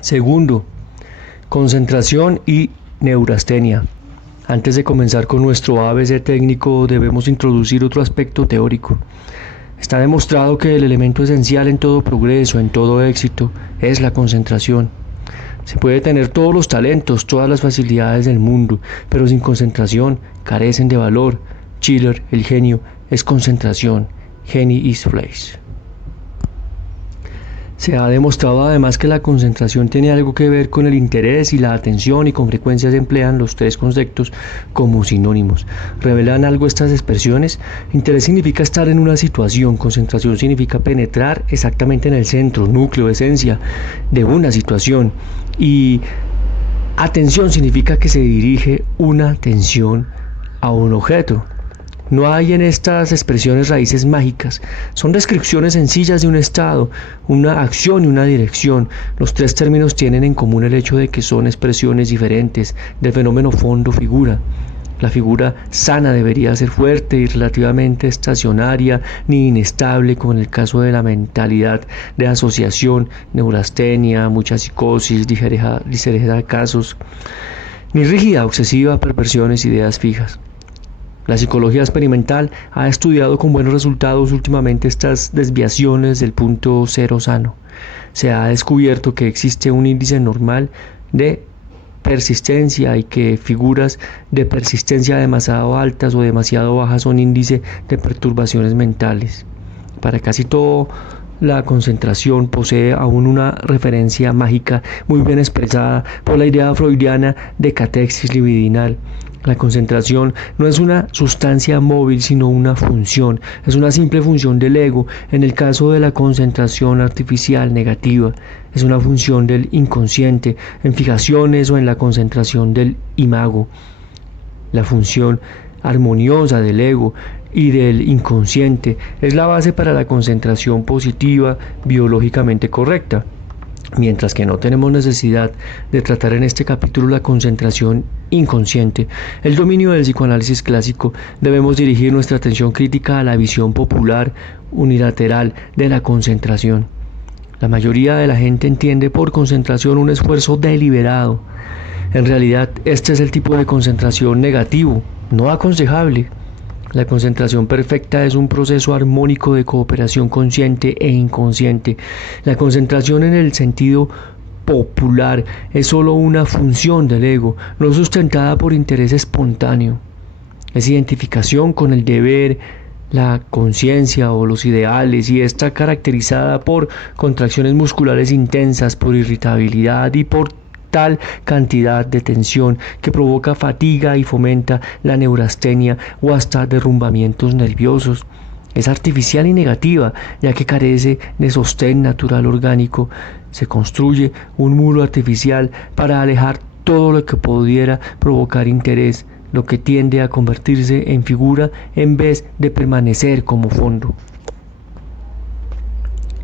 Segundo, concentración y neurastenia. Antes de comenzar con nuestro ABC técnico, debemos introducir otro aspecto teórico. Está demostrado que el elemento esencial en todo progreso, en todo éxito, es la concentración. Se puede tener todos los talentos, todas las facilidades del mundo, pero sin concentración carecen de valor. Schiller, el genio, es concentración. Genie is place. Se ha demostrado además que la concentración tiene algo que ver con el interés y la atención, y con frecuencia se emplean los tres conceptos como sinónimos. ¿Revelan algo estas expresiones? Interés significa estar en una situación, concentración significa penetrar exactamente en el centro, núcleo, esencia de una situación, y atención significa que se dirige una atención a un objeto. No hay en estas expresiones raíces mágicas, son descripciones sencillas de un estado, una acción y una dirección. Los tres términos tienen en común el hecho de que son expresiones diferentes del fenómeno fondo-figura. La figura sana debería ser fuerte y relativamente estacionaria, ni inestable, como en el caso de la mentalidad de asociación, neurastenia, mucha psicosis, ligereza de casos, ni rígida, obsesiva, perversiones, ideas fijas. La psicología experimental ha estudiado con buenos resultados últimamente estas desviaciones del punto cero sano. Se ha descubierto que existe un índice normal de persistencia y que figuras de persistencia demasiado altas o demasiado bajas son índice de perturbaciones mentales. Para casi todo, la concentración posee aún una referencia mágica muy bien expresada por la idea freudiana de catexis libidinal. La concentración no es una sustancia móvil, sino una función. Es una simple función del ego. En el caso de la concentración artificial negativa, es una función del inconsciente, en fijaciones o en la concentración del imago. La función armoniosa del ego y del inconsciente es la base para la concentración positiva biológicamente correcta. Mientras que no tenemos necesidad de tratar en este capítulo la concentración inconsciente, el dominio del psicoanálisis clásico, debemos dirigir nuestra atención crítica a la visión popular unilateral de la concentración. La mayoría de la gente entiende por concentración un esfuerzo deliberado. En realidad, este es el tipo de concentración negativo, no aconsejable. La concentración perfecta es un proceso armónico de cooperación consciente e inconsciente. La concentración en el sentido popular es solo una función del ego, no sustentada por interés espontáneo. Es identificación con el deber, la conciencia o los ideales, y está caracterizada por contracciones musculares intensas, por irritabilidad y por tal cantidad de tensión que provoca fatiga y fomenta la neurastenia o hasta derrumbamientos nerviosos. Es artificial y negativa, ya que carece de sostén natural orgánico. Se construye un muro artificial para alejar todo lo que pudiera provocar interés, lo que tiende a convertirse en figura en vez de permanecer como fondo.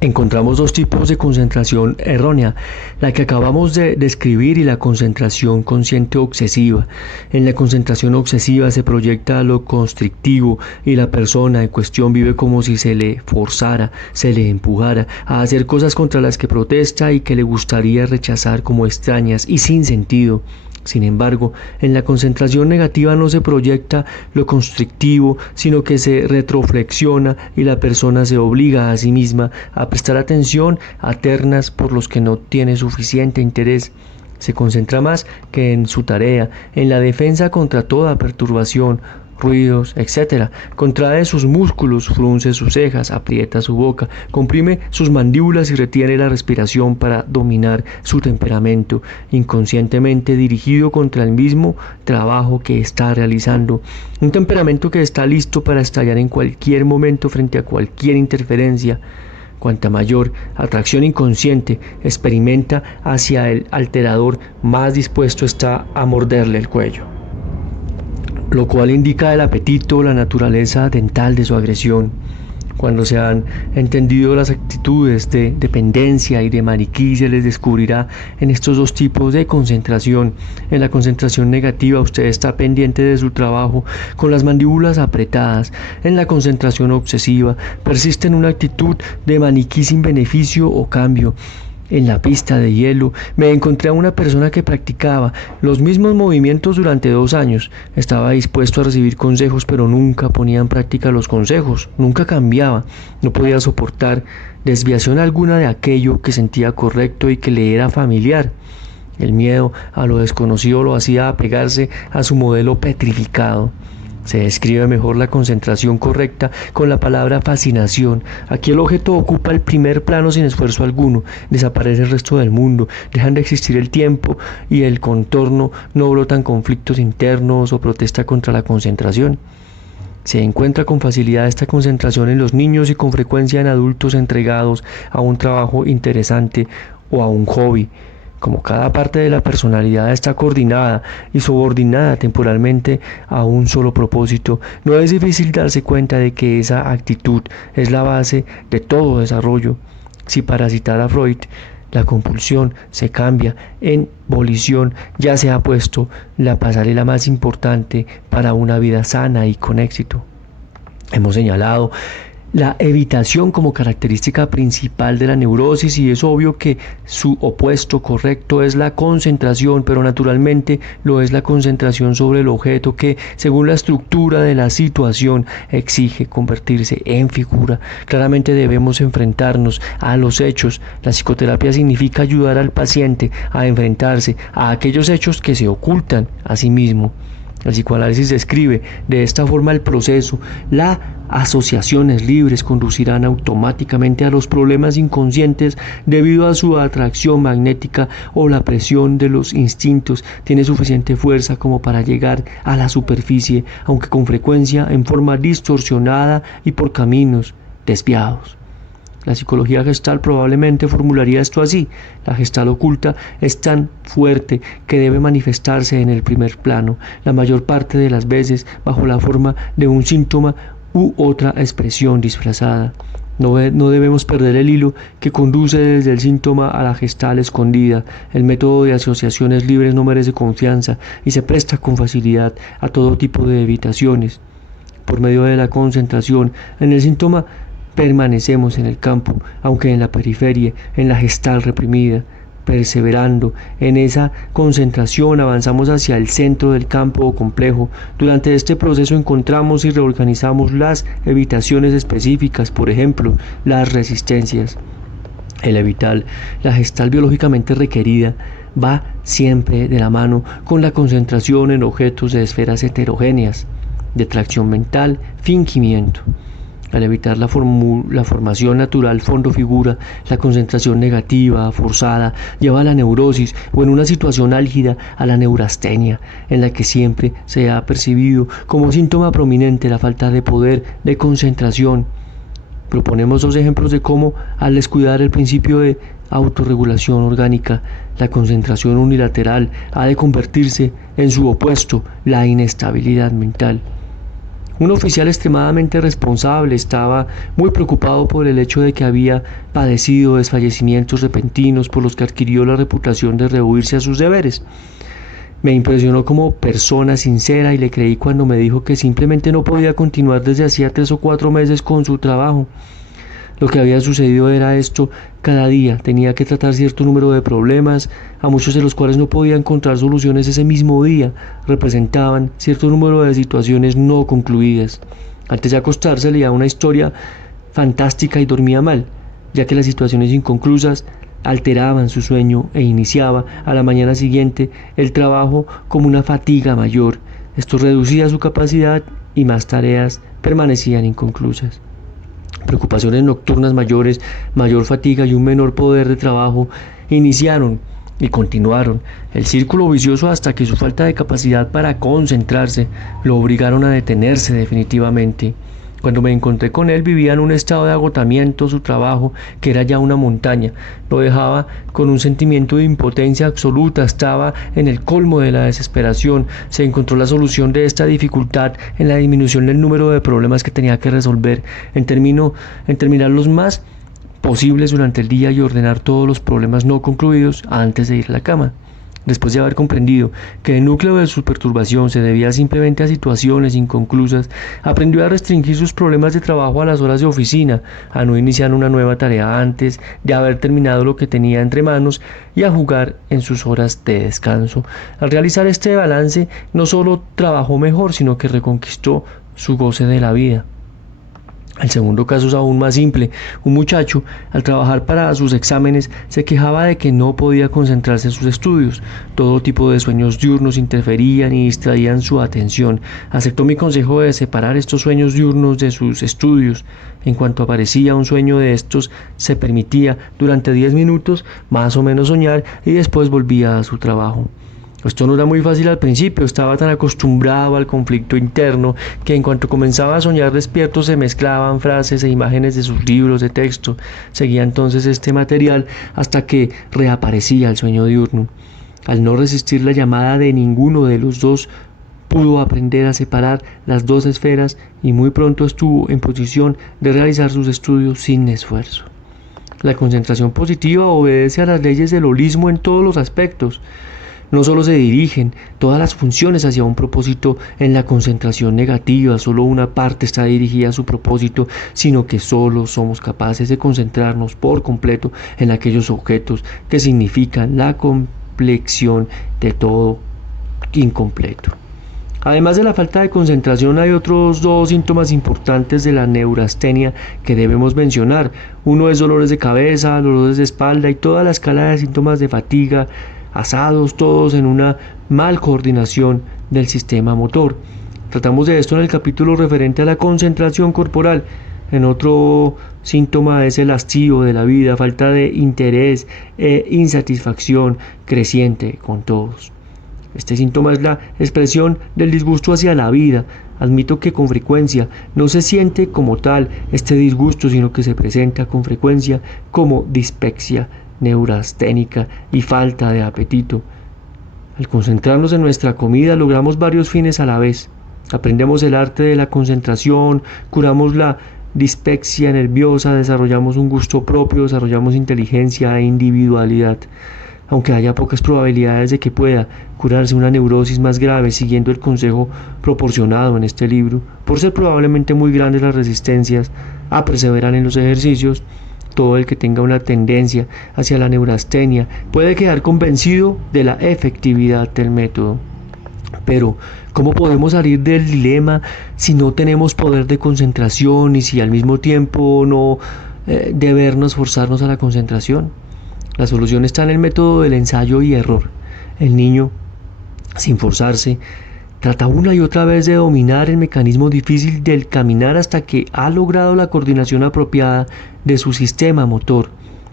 Encontramos dos tipos de concentración errónea, la que acabamos de describir y la concentración consciente obsesiva. En la concentración obsesiva se proyecta lo constrictivo y la persona en cuestión vive como si se le forzara, se le empujara a hacer cosas contra las que protesta y que le gustaría rechazar como extrañas y sin sentido. Sin embargo, en la concentración negativa no se proyecta lo constrictivo, sino que se retroflexiona y la persona se obliga a sí misma a prestar atención a ternas por los que no tiene suficiente interés. Se concentra más que en su tarea, en la defensa contra toda perturbación, ruidos, etc. Contrae sus músculos, frunce sus cejas, aprieta su boca, comprime sus mandíbulas y retiene la respiración para dominar su temperamento, inconscientemente dirigido contra el mismo trabajo que está realizando. Un temperamento que está listo para estallar en cualquier momento frente a cualquier interferencia. Cuanta mayor atracción inconsciente experimenta hacia el alterador, más dispuesto está a morderle el cuello, lo cual indica el apetito o la naturaleza dental de su agresión. Cuando se han entendido las actitudes de dependencia y de maniquí, se les descubrirá en estos dos tipos de concentración. En la concentración negativa, usted está pendiente de su trabajo con las mandíbulas apretadas. En la concentración obsesiva, persiste en una actitud de maniquí sin beneficio o cambio. En la pista de hielo me encontré a una persona que practicaba los mismos movimientos durante 2 años. Estaba dispuesto a recibir consejos, pero nunca ponía en práctica los consejos, nunca cambiaba. No podía soportar desviación alguna de aquello que sentía correcto y que le era familiar. El miedo a lo desconocido lo hacía apegarse a su modelo petrificado. Se describe mejor la concentración correcta con la palabra fascinación. Aquí el objeto ocupa el primer plano sin esfuerzo alguno, desaparece el resto del mundo, dejan de existir el tiempo y el contorno, no brotan conflictos internos o protesta contra la concentración. Se encuentra con facilidad esta concentración en los niños y con frecuencia en adultos entregados a un trabajo interesante o a un hobby. Como cada parte de la personalidad está coordinada y subordinada temporalmente a un solo propósito, no es difícil darse cuenta de que esa actitud es la base de todo desarrollo. Si para citar a Freud, la compulsión se cambia en volición, ya se ha puesto la pasarela más importante para una vida sana y con éxito. Hemos señalado la evitación como característica principal de la neurosis y es obvio que su opuesto correcto es la concentración, pero naturalmente lo es la concentración sobre el objeto que, según la estructura de la situación, exige convertirse en figura. Claramente debemos enfrentarnos a los hechos. La psicoterapia significa ayudar al paciente a enfrentarse a aquellos hechos que se ocultan a sí mismo. El psicoanálisis describe de esta forma el proceso. Las asociaciones libres conducirán automáticamente a los problemas inconscientes debido a su atracción magnética o la presión de los instintos. Tiene suficiente fuerza como para llegar a la superficie, aunque con frecuencia en forma distorsionada y por caminos desviados. La psicología gestal probablemente formularía esto así: la gestal oculta es tan fuerte que debe manifestarse en el primer plano, la mayor parte de las veces bajo la forma de un síntoma u otra expresión disfrazada. No debemos perder el hilo que conduce desde el síntoma a la gestal escondida. El método de asociaciones libres no merece confianza y se presta con facilidad a todo tipo de evitaciones. Por medio de la concentración en el síntoma, permanecemos en el campo, aunque en la periferia, en la gestal reprimida. Perseverando en esa concentración, avanzamos hacia el centro del campo o complejo. Durante este proceso encontramos y reorganizamos las evitaciones específicas, por ejemplo, las resistencias. El evitar la gestal biológicamente requerida va siempre de la mano con la concentración en objetos de esferas heterogéneas, de tracción mental, fingimiento. Al evitar la formación natural fondo-figura, la concentración negativa, forzada, lleva a la neurosis o en una situación álgida a la neurastenia, en la que siempre se ha percibido como síntoma prominente la falta de poder de concentración. Proponemos 2 ejemplos de cómo, al descuidar el principio de autorregulación orgánica, la concentración unilateral ha de convertirse en su opuesto, la inestabilidad mental. Un oficial extremadamente responsable estaba muy preocupado por el hecho de que había padecido desfallecimientos repentinos por los que adquirió la reputación de rehuirse a sus deberes. Me impresionó como persona sincera y le creí cuando me dijo que simplemente no podía continuar desde hacía 3 o 4 meses con su trabajo. Lo que había sucedido era esto: cada día tenía que tratar cierto número de problemas, a muchos de los cuales no podía encontrar soluciones ese mismo día. Representaban cierto número de situaciones no concluidas. Antes de acostarse leía una historia fantástica y dormía mal, ya que las situaciones inconclusas alteraban su sueño e iniciaba a la mañana siguiente el trabajo como una fatiga mayor. Esto reducía su capacidad y más tareas permanecían inconclusas. Preocupaciones nocturnas mayores, mayor fatiga y un menor poder de trabajo iniciaron y continuaron el círculo vicioso hasta que su falta de capacidad para concentrarse lo obligaron a detenerse definitivamente. Cuando me encontré con él, vivía en un estado de agotamiento. Su trabajo, que era ya una montaña, lo dejaba con un sentimiento de impotencia absoluta. Estaba en el colmo de la desesperación. Se encontró la solución de esta dificultad en la disminución del número de problemas que tenía que resolver, en terminar los más posibles durante el día y ordenar todos los problemas no concluidos antes de ir a la cama. Después de haber comprendido que el núcleo de su perturbación se debía simplemente a situaciones inconclusas, aprendió a restringir sus problemas de trabajo a las horas de oficina, a no iniciar una nueva tarea antes de haber terminado lo que tenía entre manos y a jugar en sus horas de descanso. Al realizar este balance, no solo trabajó mejor, sino que reconquistó su goce de la vida. El segundo caso es aún más simple. Un muchacho, al trabajar para sus exámenes, se quejaba de que no podía concentrarse en sus estudios. Todo tipo de sueños diurnos interferían y distraían su atención. Aceptó mi consejo de separar estos sueños diurnos de sus estudios. En cuanto aparecía un sueño de estos, se permitía durante 10 minutos más o menos soñar y después volvía a su trabajo. Esto no era muy fácil al principio, estaba tan acostumbrado al conflicto interno que en cuanto comenzaba a soñar despierto se mezclaban frases e imágenes de sus libros de texto. Seguía entonces este material hasta que reaparecía el sueño diurno. Al no resistir la llamada de ninguno de los dos, pudo aprender a separar las dos esferas y muy pronto estuvo en posición de realizar sus estudios sin esfuerzo. La concentración positiva obedece a las leyes del holismo en todos los aspectos. No solo se dirigen todas las funciones hacia un propósito en la concentración negativa, solo una parte está dirigida a su propósito, sino que solo somos capaces de concentrarnos por completo en aquellos objetos que significan la complexión de todo incompleto. Además de la falta de concentración, hay otros dos síntomas importantes de la neurastenia que debemos mencionar. Uno es dolores de cabeza, dolores de espalda y toda la escala de síntomas de fatiga, asados todos en una mal coordinación del sistema motor. Tratamos de esto en el capítulo referente a la concentración corporal. En otro síntoma es el hastío de la vida, falta de interés e insatisfacción creciente con todos. Este síntoma es la expresión del disgusto hacia la vida. Admito que con frecuencia no se siente como tal este disgusto, sino que se presenta con frecuencia como dispepsia neurasténica y falta de apetito. Al concentrarnos en nuestra comida logramos varios fines a la vez. Aprendemos el arte de la concentración, curamos la dispepsia nerviosa, desarrollamos un gusto propio, desarrollamos inteligencia e individualidad. Aunque haya pocas probabilidades de que pueda curarse una neurosis más grave siguiendo el consejo proporcionado en este libro, por ser probablemente muy grandes las resistencias a perseverar en los ejercicios, todo el que tenga una tendencia hacia la neurastenia puede quedar convencido de la efectividad del método. Pero, ¿cómo podemos salir del dilema si no tenemos poder de concentración y si al mismo tiempo no debernos forzarnos a la concentración? La solución está en el método del ensayo y error. El niño, sin forzarse, trata una y otra vez de dominar el mecanismo difícil del caminar hasta que ha logrado la coordinación apropiada de su sistema motor.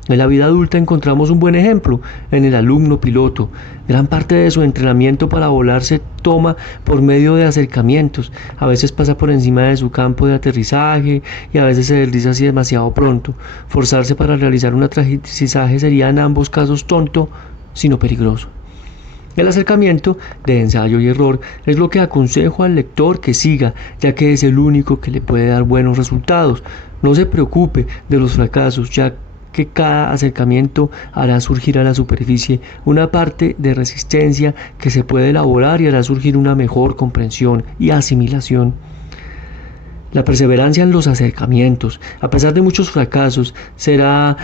En la vida adulta encontramos un buen ejemplo en el alumno piloto. Gran parte de su entrenamiento para volar se toma por medio de acercamientos. A veces pasa por encima de su campo de aterrizaje y a veces se desliza así demasiado pronto. Forzarse para realizar un aterrizaje sería en ambos casos tonto, sino peligroso. El acercamiento de ensayo y error es lo que aconsejo al lector que siga, ya que es el único que le puede dar buenos resultados. No se preocupe de los fracasos, ya que cada acercamiento hará surgir a la superficie una parte de resistencia que se puede elaborar y hará surgir una mejor comprensión y asimilación. La perseverancia en los acercamientos, a pesar de muchos fracasos, será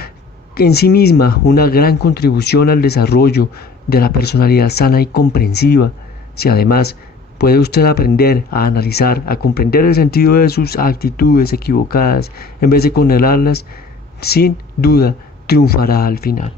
en sí misma una gran contribución al desarrollo de la personalidad sana y comprensiva. Si además puede usted aprender a analizar, a comprender el sentido de sus actitudes equivocadas en vez de condenarlas, sin duda triunfará al final.